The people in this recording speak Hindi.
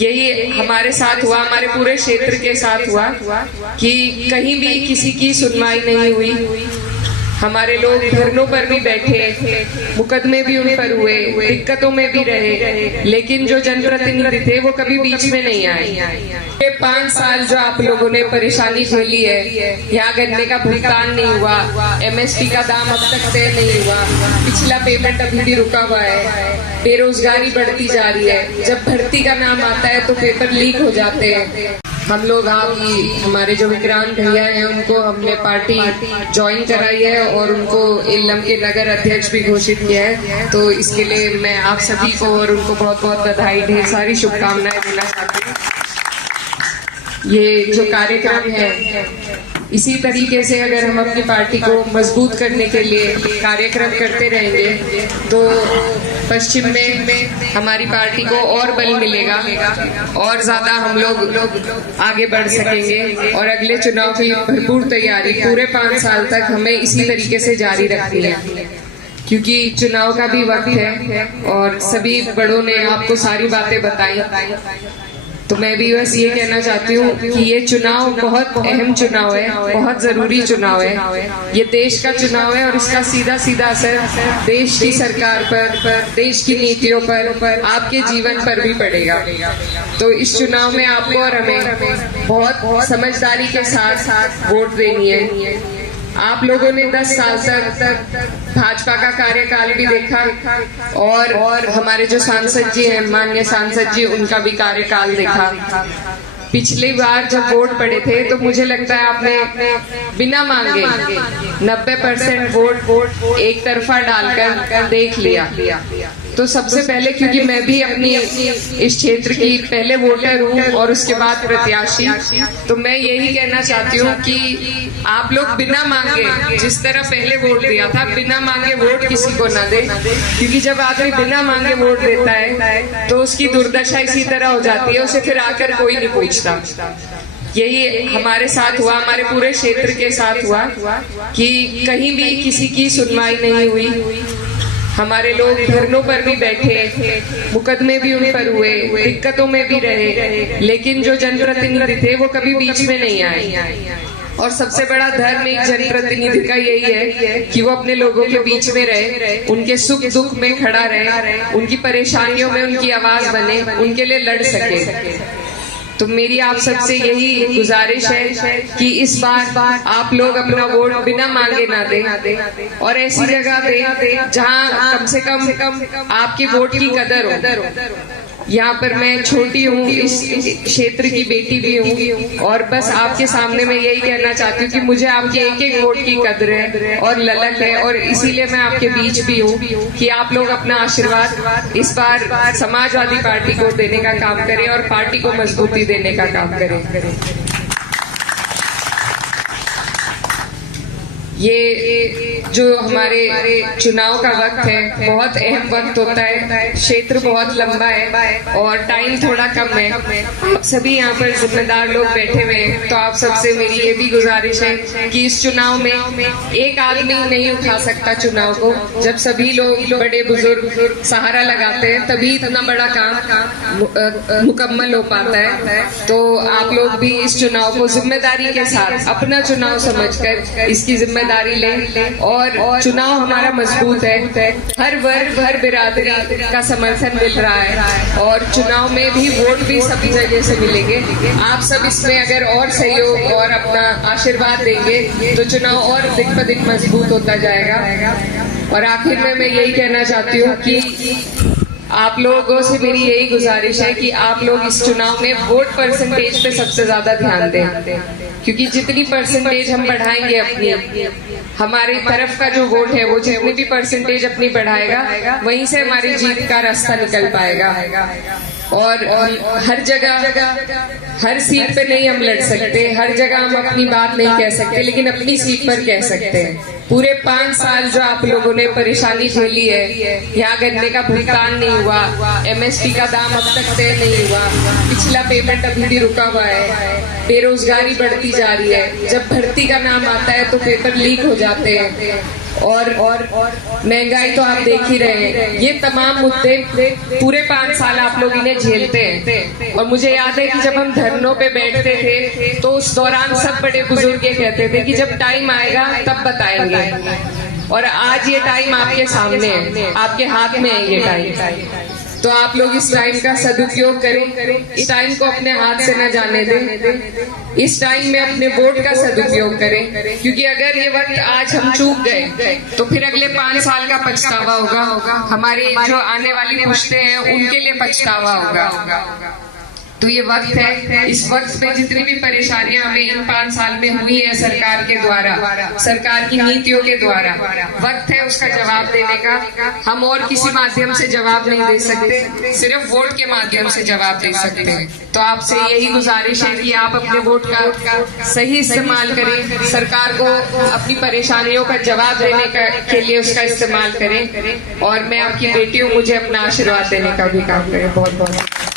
यही हमारे साथ हुआ, हमारे पूरे क्षेत्र के साथ हुआ कि कहीं भी किसी की सुनवाई नहीं हुई। हमारे लोग धरनों पर भी बैठे, मुकदमे भी उन पर हुए, दिक्कतों में भी रहे, लेकिन जो जनप्रतिनिधि थे वो कभी बीच में नहीं आए। ये 5 साल जो आप लोगों ने परेशानी झेली है, यहाँ गन्ने का भुगतान नहीं हुआ, MSP का दाम अब तक तय नहीं हुआ, पिछला पेमेंट अभी भी रुका हुआ है, बेरोजगारी बढ़ती जा रही है। जब भर्ती का नाम आता है तो पेपर लीक हो जाते हैं। हम लोग हमारे जो विक्रांत भैया हैं उनको हमने पार्टी ज्वाइन कराई है और उनको इल्लम के नगर अध्यक्ष भी घोषित किया है। तो इसके लिए मैं आप सभी को और उनको बहुत बहुत बधाई, ढेर सारी शुभकामनाएं देना चाहती हूँ। ये जो कार्यक्रम है, इसी तरीके से अगर हम अपनी पार्टी को मजबूत करने के लिए कार्यक्रम करते रहेंगे तो पश्चिम में हमारी पार्टी को और बल मिलेगा और ज्यादा हम लोग आगे बढ़ सकेंगे। और अगले चुनाव की भरपूर तैयारी पूरे 5 साल तक हमें इसी तरीके से जारी रखनी है, क्योंकि चुनाव का भी वक्त है और सभी बड़ों ने आपको सारी बातें बताई। तो मैं भी बस ये कहना चाहती हूँ कि ये चुनाव बहुत अहम चुनाव है, बहुत जरूरी चुनाव है। ये देश का चुनाव है और इसका सीधा सीधा असर देश की सरकार पर, देश की नीतियों पर, आपके जीवन पर भी पड़ेगा। तो इस चुनाव में आपको और हमें बहुत समझदारी के साथ वोट देनी है। आप लोगों ने 10 साल तक भाजपा का कार्यकाल भी देखा और हमारे जो सांसद जी हैं, माननीय सांसद जी, उनका भी कार्यकाल देखा। पिछली बार जब वोट पड़े थे तो मुझे लगता है आपने बिना मांगे 90% वोट एक तरफा डालकर देख लिया। तो सबसे पहले, क्योंकि मैं भी अपनी इस क्षेत्र की पहले वोटर हूँ और उसके बाद प्रत्याशी, तो मैं यही कहना चाहती हूँ कि आप लोग बिना मांगे, जिस तरह पहले वोट दिया था, बिना मांगे वोट किसी को ना दे, क्योंकि जब आदमी बिना मांगे वोट देता है तो उसकी दुर्दशा इसी तरह हो जाती है, उसे फिर आकर कोई नहीं पूछता। यही हमारे साथ हुआ, हमारे पूरे क्षेत्र के साथ हुआ कि कहीं भी किसी की सुनवाई नहीं हुई। हमारे लोग धरनों पर भी बैठे, मुकदमे भी उन पर हुए, दिक्कतों में भी रहे, लेकिन जो जनप्रतिनिधि थे वो कभी बीच में नहीं आए। और सबसे बड़ा धर्म एक जनप्रतिनिधि का यही है कि वो अपने लोगों के बीच में रहे, उनके सुख दुख में खड़ा रहे, उनकी परेशानियों में उनकी आवाज बने, उनके लिए लड़ सके। तो मेरी आप सबसे यही गुजारिश है कि इस बार आप लोग अपना वोट बिना मांगे ना दें और ऐसी जगह दें जहां कम से कम आपके वोट की कदर हो। यहाँ पर मैं छोटी हूँ, इस क्षेत्र की बेटी भी हूँ और बस आपके सामने मैं यही कहना चाहती हूँ कि मुझे आपके एक एक वोट की कदर है और ललक है, और इसीलिए मैं आपके बीच भी हूँ कि आप लोग अपना आशीर्वाद इस बार समाजवादी पार्टी को देने का काम करें और पार्टी को मजबूती देने का काम करें। ये जो हमारे चुनाव का वक्त है, बहुत अहम वक्त होता है, क्षेत्र बहुत लंबा है और टाइम थोड़ा कम है। आप सभी यहाँ पर जिम्मेदार लोग बैठे हुए हैं, तो आप सबसे मेरी ये भी गुजारिश है कि इस चुनाव में एक आदमी नहीं उठा सकता चुनाव को। जब सभी लोग, बड़े बुजुर्ग सहारा लगाते हैं, तभी इतना बड़ा काम मुकम्मल हो पाता है। तो आप लोग भी इस चुनाव को जिम्मेदारी के साथ अपना चुनाव समझकर इसकी जिम्मेदारी लें और चुनाव हमारा मजबूत है। हर वर्ग, हर बिरादरी का समर्थन मिल रहा है और चुनाव में भी वोट भी सभी जगह से मिलेंगे। आप सब इसमें अगर और सहयोग और अपना आशीर्वाद देंगे तो चुनाव और दिन ब दिन मजबूत होता जाएगा। और आखिर में मैं यही कहना चाहती हूँ कि आप लोगों से मेरी यही गुजारिश है कि आप लोग इस चुनाव में वोट परसेंटेज पे सबसे ज्यादा ध्यान दें, क्योंकि जितनी परसेंटेज हम बढ़ाएंगे अपनी, हमारी तरफ का जो वोट है वो जितनी भी परसेंटेज अपनी बढ़ाएगा, वहीं से हमारी जीत का रास्ता निकल पाएगा। और हर जगह, हर सीट पे नहीं हम लड़ सकते, हर जगह हम अपनी बात नहीं कह सकते, लेकिन अपनी सीट पर कह सकते हैं। पूरे 5 साल जो आप लोगों ने परेशानी झेली है, यहाँ गन्ने का भुगतान नहीं हुआ, MSP का दाम अब तक तय नहीं हुआ, पिछला पेमेंट अभी भी रुका हुआ है, बेरोजगारी बढ़ती जा रही है, जब भर्ती का नाम आता है तो पेपर लीक हो जाते हैं, और महंगाई तो आप देख ही रहे हैं। ये तमाम मुद्दे पूरे 5 साल आप लोग इन्हें झेलते हैं। और मुझे याद है कि जब हम धरनों पे बैठते थे तो उस दौरान सब बड़े बुजुर्ग ये कहते थे कि जब टाइम आएगा तब बताएंगे, और आज ये टाइम आपके सामने है, आपके हाथ में है ये टाइम। तो आप लोग इस टाइम का सदुपयोग करें, इस टाइम को अपने हाथ से न जाने दें, इस टाइम में अपने वोट का सदुपयोग करें, क्योंकि अगर ये वक्त आज हम चूक गए तो फिर अगले 5 साल का पछतावा होगा, हमारी जो आने वाली पुश्तें हैं उनके लिए पछतावा होगा। तो ये वक्त है, इस वक्त में जितनी भी परेशानियां हमें इन 5 साल में हुई है सरकार के द्वारा, सरकार की नीतियों के द्वारा, वक्त है उसका जवाब देने का। हम और किसी माध्यम से जवाब नहीं दे सकते, सिर्फ वोट के माध्यम से जवाब दे सकते हैं। तो आपसे यही गुजारिश है कि आप अपने वोट का सही इस्तेमाल करें, सरकार को अपनी परेशानियों का जवाब देने के लिए उसका इस्तेमाल करें, और मैं आपकी बेटी हूँ, मुझे अपना आशीर्वाद देने का भी काम करें। बहुत बहुत